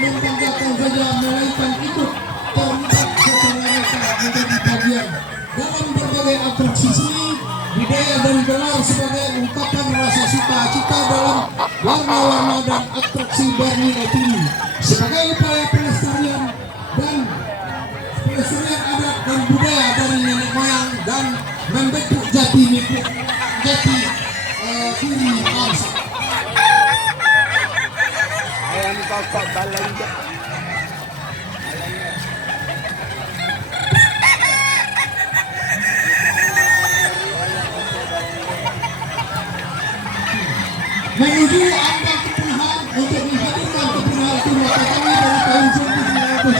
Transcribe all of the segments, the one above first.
membanggakan saja, melainkan ikut terlibat secara nyata menjadi bagian dalam berbagai atraksi seni, budaya dan gelar sebagai ungkapan rasa sukacita dalam warna-warna dan atraksi bernilai tinggi sebagai upaya pelestarian adat dan budaya dari nenek moyang dan membentuk jati diri bangsa. Ayam pokok balanja. Menuju angka kepunahan untuk menghadirkan kepunahan keluarga kami dari tahun 1991,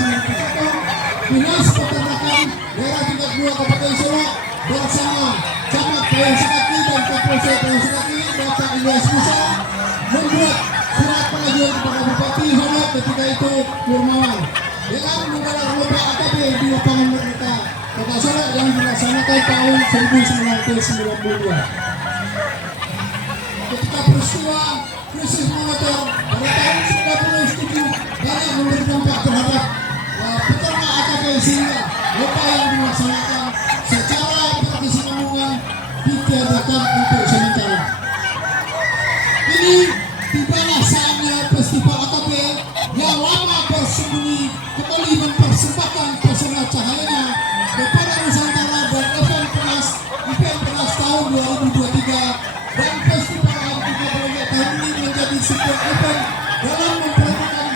Dinas Peternakan Daerah Tingkat 2 Kabupaten Solok bersama Camat Payung Sekaki dan Kapolsek Payung Sekaki Bapak Ilyas Musa membuat surat pengajuan kepada Bupati Solok ketika itu Kurmawan dengan menggelar lomba AKP di lapangan Merdeka Kota Solok yang dilaksanakan tahun 1992. Ketika peristiwa krisis moneter pada tahun 1997 banyak memberi dampak terhadap peternak AKP sehingga lomba yang dilaksanakan secara berkesinambungan ditiadakan untuk sementara. Ini tibalah saatnya festival AKP yang lama bersembunyi kembali mempersembahkan pesona cahayanya kepada Nusantara dan event Penas tahun 2023 dan festival tahun ini menjadi sebuah event dalam memperhatikan